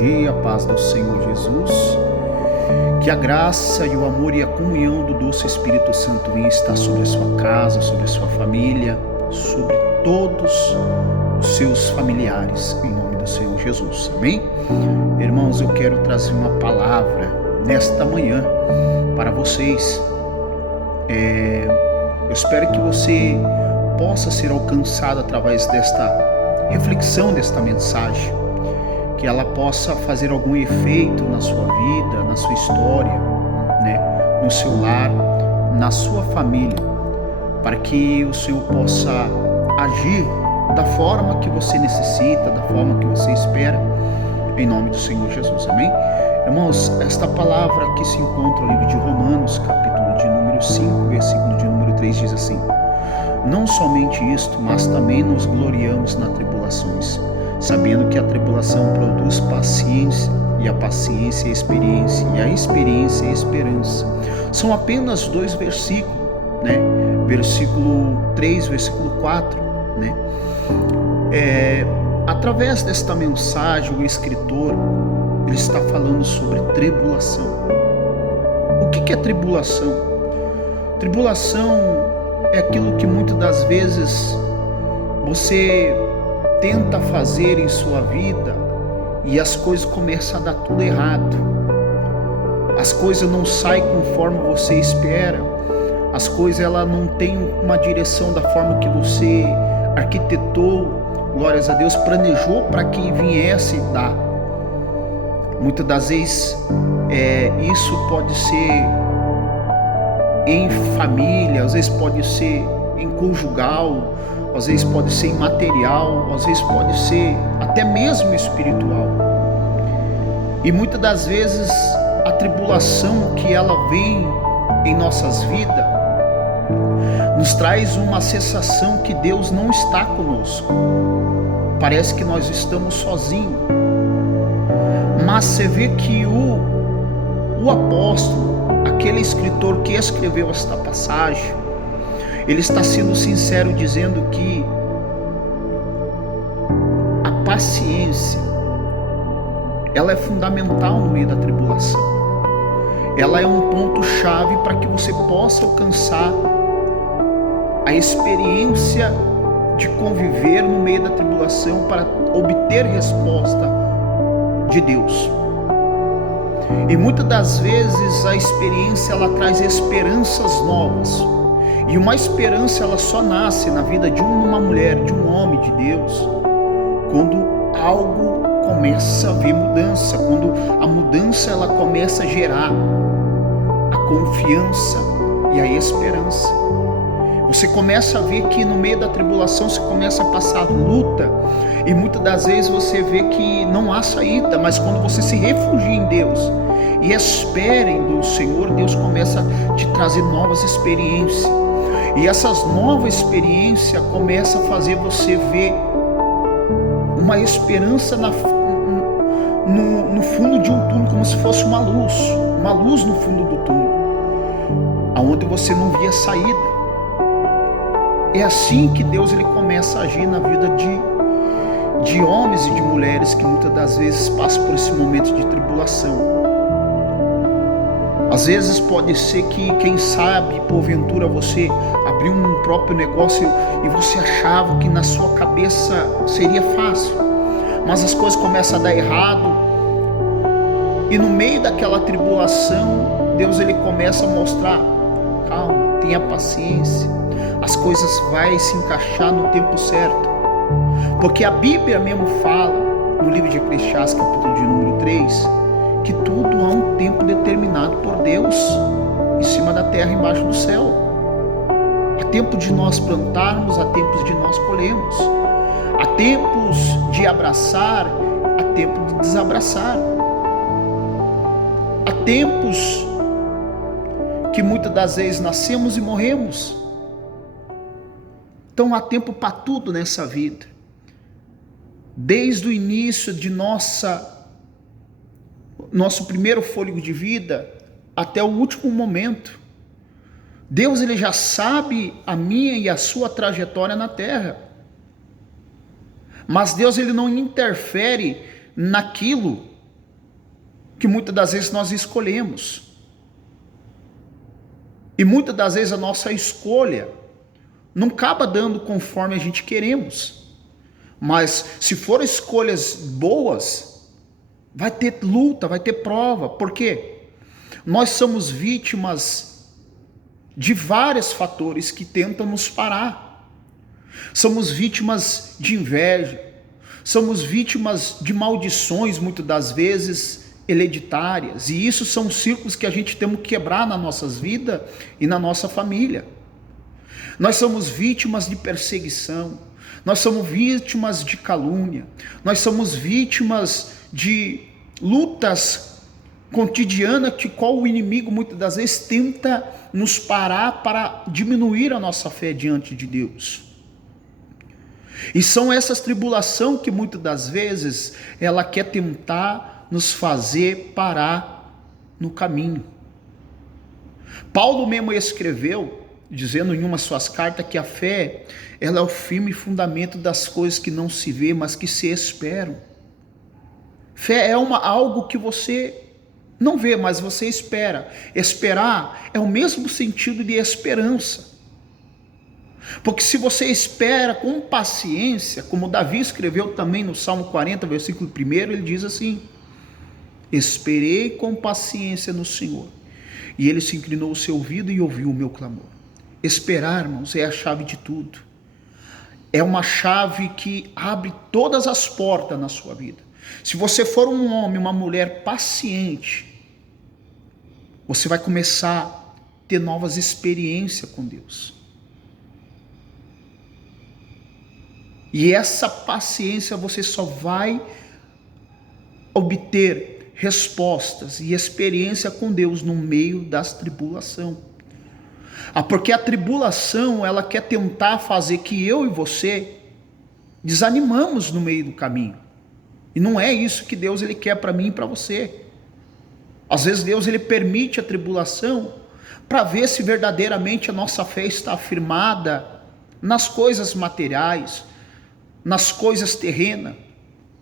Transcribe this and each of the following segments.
dia, a paz do Senhor Jesus, que a graça e o amor e a comunhão do doce Espírito Santo venha estar sobre a sua casa, sobre a sua família, sobre todos os seus familiares, em nome do Senhor Jesus, amém? Irmãos, eu quero trazer uma palavra nesta manhã para vocês. Eu espero que você possa ser alcançado através desta reflexão, desta mensagem, que ela possa fazer algum efeito na sua vida, na sua história, né? No seu lar, na sua família, para que o Senhor possa agir da forma que você necessita, da forma que você espera, em nome do Senhor Jesus, amém? Irmãos, esta palavra que se encontra no livro de Romanos, capítulo de número 5, versículo de número 3, diz assim: não somente isto, mas também nos gloriamos nas tribulações, sabendo que a tribulação produz paciência, e a paciência é experiência, e a experiência é esperança. São apenas dois versículos, né? Versículo 3, versículo 4, né? Através desta mensagem, o escritor ele está falando sobre tribulação. O que é tribulação? Tribulação é aquilo que muitas das vezes você tenta fazer em sua vida e as coisas começam a dar tudo errado. As coisas não saem conforme você espera. As coisas ela não tem uma direção da forma que você arquitetou, glórias a Deus, planejou para que viesse dar. Muitas das vezes isso pode ser em família, às vezes pode ser em conjugal, às vezes pode ser em material, às vezes pode ser até mesmo espiritual. E muitas das vezes a tribulação que ela vem em nossas vidas nos traz uma sensação que Deus não está conosco. Parece que nós estamos sozinhos. Mas você vê que o apóstolo, aquele escritor que escreveu esta passagem, ele está sendo sincero dizendo que a paciência ela é fundamental no meio da tribulação. Ela é um ponto chave para que você possa alcançar a experiência de conviver no meio da tribulação para obter resposta de Deus. E muitas das vezes a experiência ela traz esperanças novas. E uma esperança ela só nasce na vida de uma mulher, de um homem de Deus, quando algo começa a ver mudança, quando a mudança ela começa a gerar a confiança e a esperança. Você começa a ver que no meio da tribulação você começa a passar luta, e muitas das vezes você vê que não há saída, mas quando você se refugia em Deus e espera do Senhor, Deus começa a te trazer novas experiências. E essas novas experiências começam a fazer você ver uma esperança no fundo de um túnel, como se fosse uma luz no fundo do túnel, aonde você não via saída. É assim que Deus ele começa a agir na vida de homens e de mulheres que muitas das vezes passam por esse momento de tribulação. Às vezes pode ser que, quem sabe, porventura você abriu um próprio negócio e você achava que na sua cabeça seria fácil, mas as coisas começam a dar errado, e no meio daquela tribulação, Deus ele começa a mostrar: calma, tenha paciência, as coisas vão se encaixar no tempo certo. Porque a Bíblia mesmo fala, no livro de Eclesiastes, capítulo de número 3, que tudo há um tempo determinado por Deus, em cima da terra, embaixo do céu. Há tempo de nós plantarmos, há tempos de nós colhermos. Há tempos de abraçar, há tempo de desabraçar. Há tempos que muitas das vezes nascemos e morremos. Então há tempo para tudo nessa vida. Desde o início de nosso primeiro fôlego de vida até o último momento. Deus ele já sabe a minha e a sua trajetória na terra. Mas Deus ele não interfere naquilo que muitas das vezes nós escolhemos. E muitas das vezes a nossa escolha não acaba dando conforme a gente queremos. Mas se for escolhas boas, vai ter luta, vai ter prova. Por quê? Nós somos vítimas de vários fatores que tentam nos parar. Somos vítimas de inveja, somos vítimas de maldições, muitas das vezes hereditárias, e isso são círculos que a gente tem que quebrar nas nossas vidas e na nossa família. Nós somos vítimas de perseguição, nós somos vítimas de calúnia, nós somos vítimas de lutas cotidianas que qual o inimigo muitas das vezes tenta nos parar para diminuir a nossa fé diante de Deus. E são essas tribulações que muitas das vezes ela quer tentar nos fazer parar no caminho. Paulo mesmo escreveu, dizendo em uma de suas cartas, que a fé ela é o firme fundamento das coisas que não se vê, mas que se esperam. Fé é algo que você não vê, mas você espera. Esperar é o mesmo sentido de esperança. Porque se você espera com paciência, como Davi escreveu também no Salmo 40, versículo 1, ele diz assim: esperei com paciência no Senhor, e ele se inclinou o seu ouvido e ouviu o meu clamor. Esperar, irmãos, é a chave de tudo. É uma chave que abre todas as portas na sua vida. Se você for um homem, uma mulher paciente, você vai começar a ter novas experiências com Deus. E essa paciência você só vai obter respostas e experiência com Deus no meio das tribulações. Porque a tribulação, ela quer tentar fazer que eu e você desanimamos no meio do caminho. E não é isso que Deus ele quer para mim e para você. Às vezes Deus ele permite a tribulação para ver se verdadeiramente a nossa fé está afirmada nas coisas materiais, nas coisas terrenas,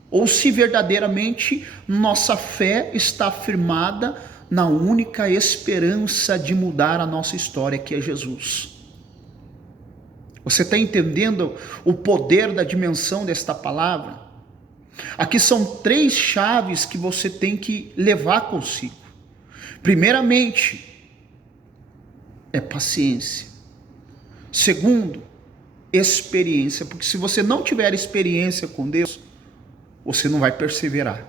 ou se verdadeiramente nossa fé está firmada na única esperança de mudar a nossa história, que é Jesus. Você está entendendo o poder da dimensão desta palavra? Aqui são 3 chaves que você tem que levar consigo. Primeiramente, é paciência. Segundo, experiência, porque se você não tiver experiência com Deus, você não vai perseverar.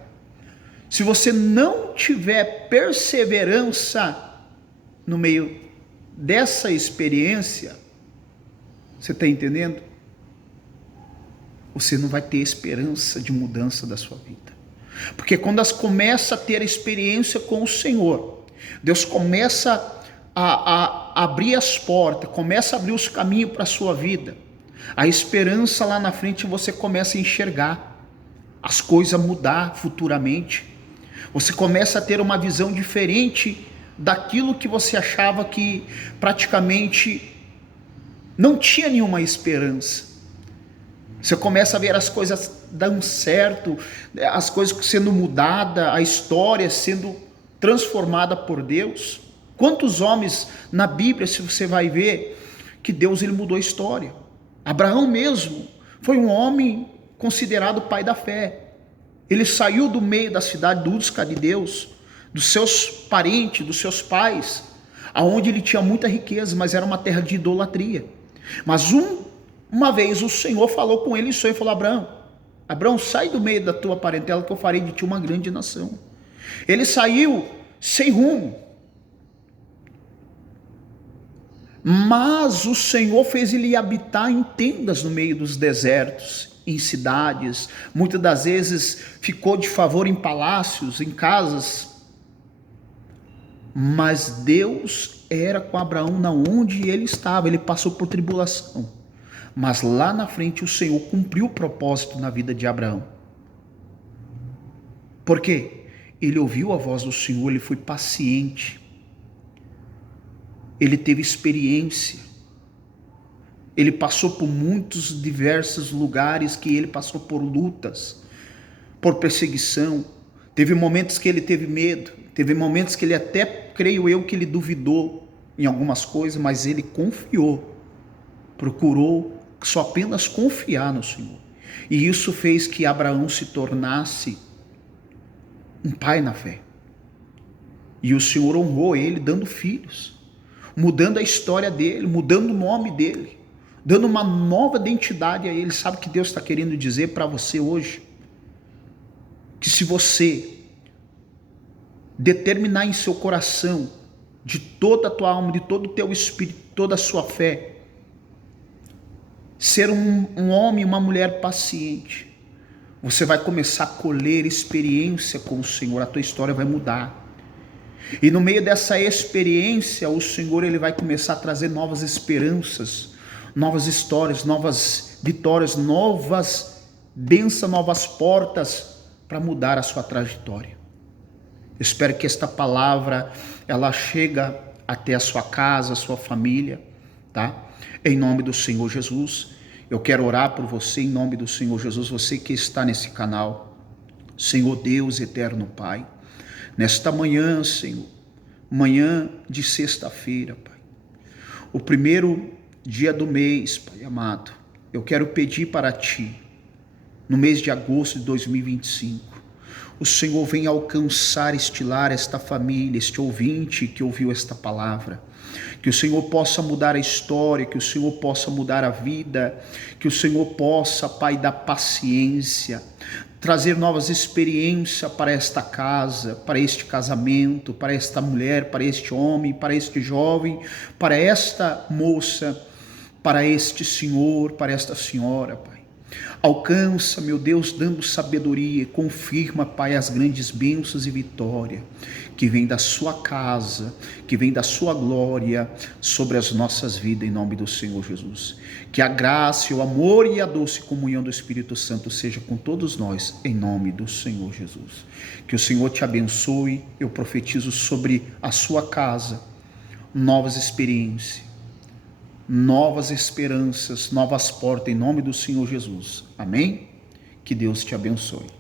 Se você não tiver perseverança no meio dessa experiência, você está entendendo? Você não vai ter esperança de mudança da sua vida. Porque quando as começa a ter experiência com o Senhor, Deus começa a abrir as portas, começa a abrir os caminhos para a sua vida. A esperança lá na frente você começa a enxergar as coisas mudar futuramente. Você começa a ter uma visão diferente daquilo que você achava que praticamente não tinha nenhuma esperança. Você começa a ver as coisas dando certo, as coisas sendo mudadas, a história sendo transformada por Deus. Quantos homens na Bíblia, se você vai ver, que Deus ele mudou a história. Abraão mesmo foi um homem considerado pai da fé. Ele saiu do meio da cidade do Usca de Deus, dos seus parentes, dos seus pais, aonde ele tinha muita riqueza, mas era uma terra de idolatria. Mas uma vez o Senhor falou com ele em sonho e falou: Abraão, sai do meio da tua parentela que eu farei de ti uma grande nação. Ele saiu sem rumo, mas o Senhor fez ele habitar em tendas no meio dos desertos, em cidades, muitas das vezes ficou de favor em palácios, em casas, mas Deus era com Abraão na onde ele estava. Ele passou por tribulação, mas lá na frente o Senhor cumpriu o propósito na vida de Abraão. Por quê? Ele ouviu a voz do Senhor, ele foi paciente, ele teve experiência, ele passou por muitos diversos lugares que ele passou por lutas, por perseguição, Teve momentos que ele teve medo, teve momentos que ele até, creio eu, que ele duvidou em algumas coisas, mas ele confiou, procurou só apenas confiar no Senhor. E isso fez que Abraão se tornasse um pai na fé. E o Senhor honrou ele dando filhos, mudando a história dele, mudando o nome dele, dando uma nova identidade a ele. Sabe o que Deus está querendo dizer para você hoje? Que se você determinar em seu coração, de toda a tua alma, de todo o teu espírito, toda a sua fé, ser um homem, uma mulher paciente, você vai começar a colher experiência com o Senhor, a tua história vai mudar. E no meio dessa experiência, o Senhor ele vai começar a trazer novas esperanças, novas histórias, novas vitórias, novas bênçãos, novas portas para mudar a sua trajetória. Espero que esta palavra ela chega até a sua casa, a sua família, tá? Em nome do Senhor Jesus, eu quero orar por você em nome do Senhor Jesus, você que está nesse canal. Senhor Deus eterno Pai, nesta manhã, Senhor, manhã de sexta-feira, Pai, o primeiro dia do mês, Pai amado, eu quero pedir para Ti, no mês de agosto de 2025, o Senhor venha alcançar, estilar esta família, este ouvinte que ouviu esta palavra, que o Senhor possa mudar a história, que o Senhor possa mudar a vida, que o Senhor possa, Pai, dar paciência, trazer novas experiências para esta casa, para este casamento, para esta mulher, para este homem, para este jovem, para esta moça, para este senhor, para esta senhora, Pai. Alcança, meu Deus, dando sabedoria, confirma, Pai, as grandes bênçãos e vitória que vem da sua casa, que vem da sua glória sobre as nossas vidas, em nome do Senhor Jesus. Que a graça, o amor e a doce comunhão do Espírito Santo seja com todos nós, em nome do Senhor Jesus. Que o Senhor te abençoe. Eu profetizo sobre a sua casa novas experiências, novas esperanças, novas portas, em nome do Senhor Jesus. Amém? Que Deus te abençoe.